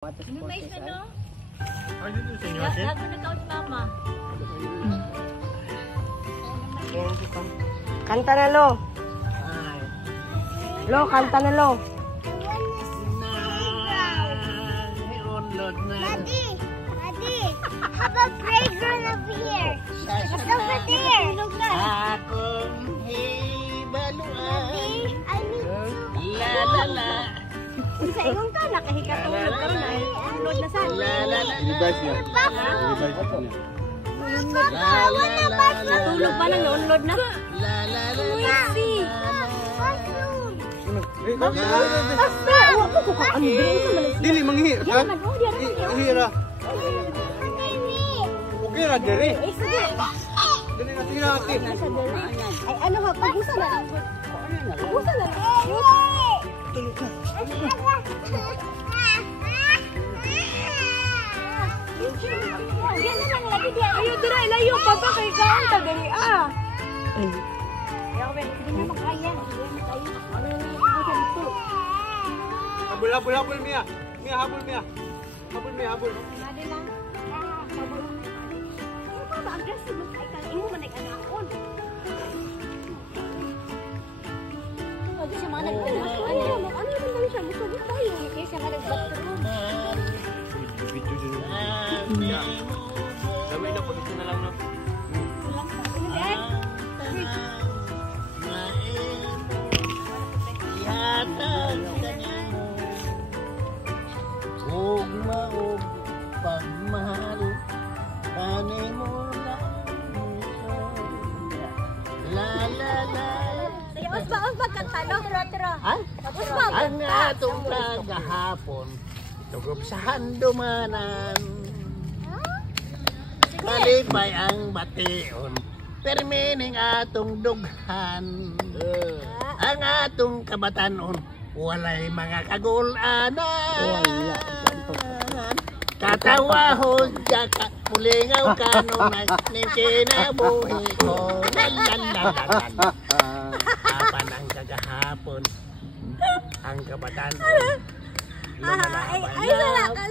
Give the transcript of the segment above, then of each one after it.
Ano mais na no? Ano dito sa inyo, Ate? Lago na kao si Mama. Kanta na, Lo. Ay. Lo, kanta na, Lo. Unlod na. Daddy, have a playground over here. It's over there. Akong hibaluan. Daddy, I need to. La la la. Sa ingong ka, nakahikatulog ka na. Unload na sa. La la la. Papa, I want a bathroom. Natulog pa lang, unload na. La la la. Bathroom. Basta, wako ko ka. Ano din sa malis? Dili manghi. Yan man, oh, diyan naman. Hira. Okay ra diri. Eh, sige. Dili na tira ati. Ay, ano ha, pagusa na lang. Pagusa na lang. Yan na lang lagi diyan. Ayaw, dira, ilayo pa ba kay kaon ta diri ah. Ayaw, hindi na makaya. Hindi na makaya. Ano na dito? Habol Mia. Mia habol Mia. Habol. Nadi lang. Sabon. Ano ba ba aggressive mo kay kan imo man nag-anaon. Pwede siya man nag-anaon. Ano naman siya? Gusto tayo. Kaya siya man nag-bathroom. Video din. Mia. Dami na po dito na lang no. Maog pagmahal kanimo lang la la la. Os ba kantano? Tira. Ha? Os ba Ang atong kagahapon tugob sa handumanan kalipay ang bation permining atong dughan ang atong kabatanon walay mga kagulanan katawahon jaka pulingaw kanunay ning kinabuhi ko lalalalan apan ang kagahapon ang kabatanon Ay,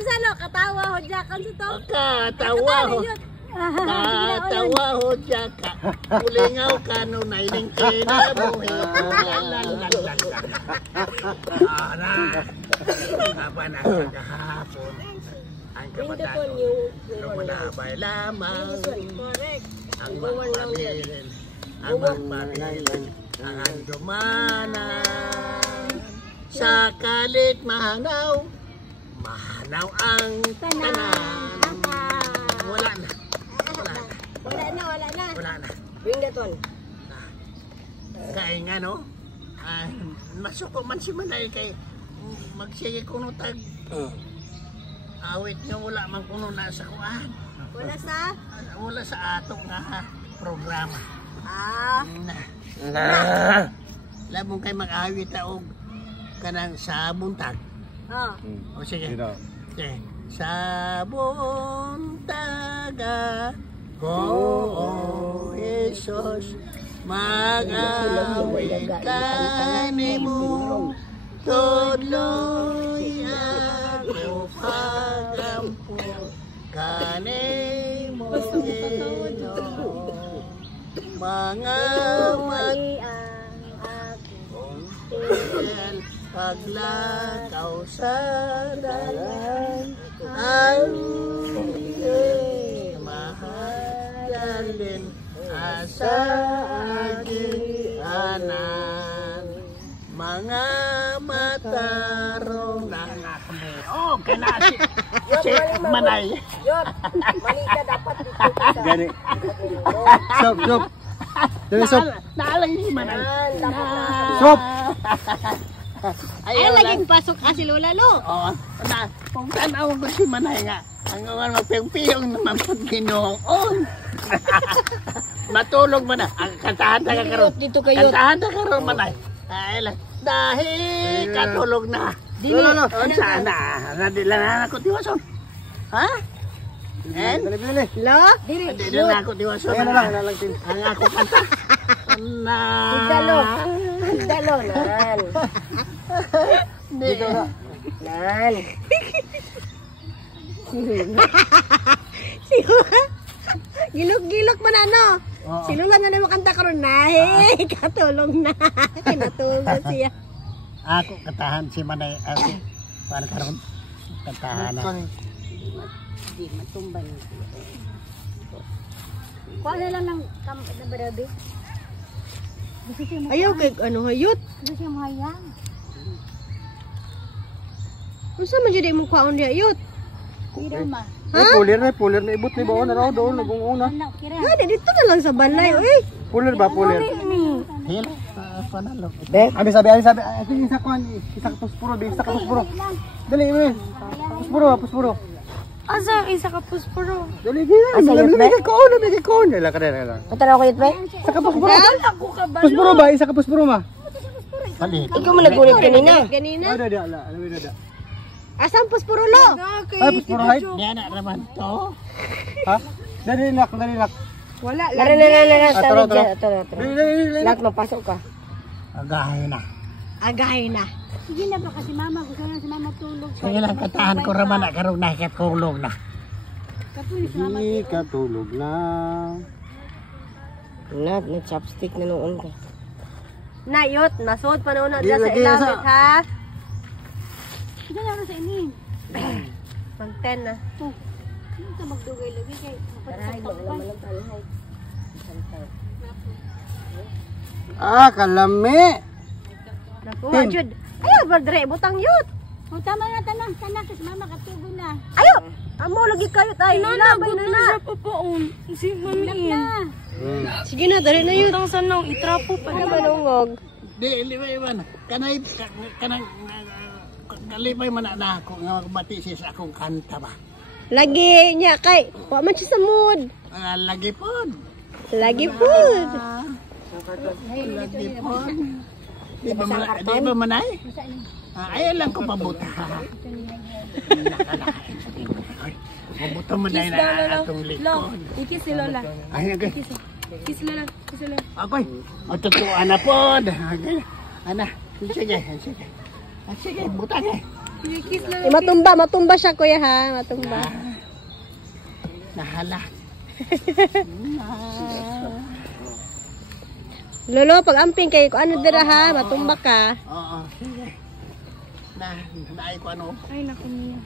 sala katawa ho jakan sa to. Katawa ho jaka pulingaw kanunay ning kinabuhi ko lalalalan ana apan ang kagahapon ang kabatanon lumalabay lamang ang magpapilin ang handumanan sa kalit mahanaw ang tanan wala na Bring that one. kaya nga no masuko man si Manay kay magsige kuno tag awit nga wala man kuno na sa kuan wala sa ato nga programa labong kay mag-awit og kanang sa buntag o sige okay. Sa buntag ko Jesus mag-awit kanimo tudloy ako pagampo kanimo Ginoo mga paglakaw sa dalan ang mahalin asa aking anan mga matarong ng akme kanasi si Manay Mali ka dapat dito. Gani. Sop. Dali sop. Naalang si Manay. Sop. Ay, laging pasok ka si Lola Lo. Oo. Kung tanaw ko si Manay nga, ang mga magpiyong-piyong naman pag ginoon. Matulog mo na. Ang kantahan na kakaroon. Dito kayo. Kantahan na kakaroon, Manay. Ay lang. Dahil katulog na. Lolo. Sana. Nadilanan ako tiwason. Ha? En? Dali. Lo? Diri. Nadilanan ako tiwason. Ayan na lang tin. Ang ako kanta. Dalo nan. Dito na. Nan. Silula. Gilok-gilok man ano. Oo. Silula na naman kanta karon na. Hey, katulong na. Kinatulog siya. Ako katahan si Manay. Para karon katahan na. Di matumban. Kuha na lang ng na barabi. Ayaw kay ano hayot. Gusto siya mahayang. Unsa man jud imong kuhaon di hayot? Kira ma. Pulir na ibot ni baon na raw doon nagunguna. Anak, kira. Gani dito na lang sa balay oy. Pulir ba pulir? Hila. Panalo. Abi sabi. Ito yung isa kuan, isa ka puspuro, isa ka puspuro. Dali, eh. Puspuro. Asa isa ka puspuro. Dali, lamig ko. Dala ka dala. Patara ko yit ba? Isa ka puspuro. Ako ka ba? Puspuro ba? Isa ka puspuro ma. Palit. Ikaw mo nagunit kanina. Ganina? Ala. Alam mo na. Asang puspuro lo? Ay, puspuro height. Diyan na naman to. Ha? Dali lak. Wala. Lara. Tara. Tara. Dali. Lak mapasok ka. Agahay na. Sige na ba kasi mama. Gusto na si mama tulog. Sige lang katahan ko raman na karon na katulog na. Kapulis si mama. Hindi ka tulog na. Wala, nag-chopstick na noon ka. Nayot, nasod pa noon na Di dyan sa lagi ilamit, sa- ha? Sige na sa ini. Mag-10 na. Ano ka magdugay lagi kay Tarahay, maglaman ng talahay. Kalami. Nakuha, Jud. Ayaw, Badre, butang yut. O tama na tanang kasi mama katugon na. Ayaw! Amo, lagi kayo tayo. Ilabay na na. Si Mami. Sige na, dali na yun. Ang sanong, itrapo pa na manungog. Di liman. Kanay kanang kalipay man na ako nga magbati sa akong kanta ba. Lagi niya kay. Wa man siya sa mood. Lagi pod. Lagi food. Lagi pod. Di ba manay? Ayan lang ko pabuta. Mabuta man na atong likod. Ikis si Lola. Ay, okay. Kiss Lola. Ako'y, matutuan na po. Ana, sige. Sige, butang eh. Kiss Lola. Matumba siya kuya ha. Matumba. Nahala. Lolo, pag amping kayo, ano dira ha? Matumba ka. Oo, sige. Naay ko ano. Ay, naku niya.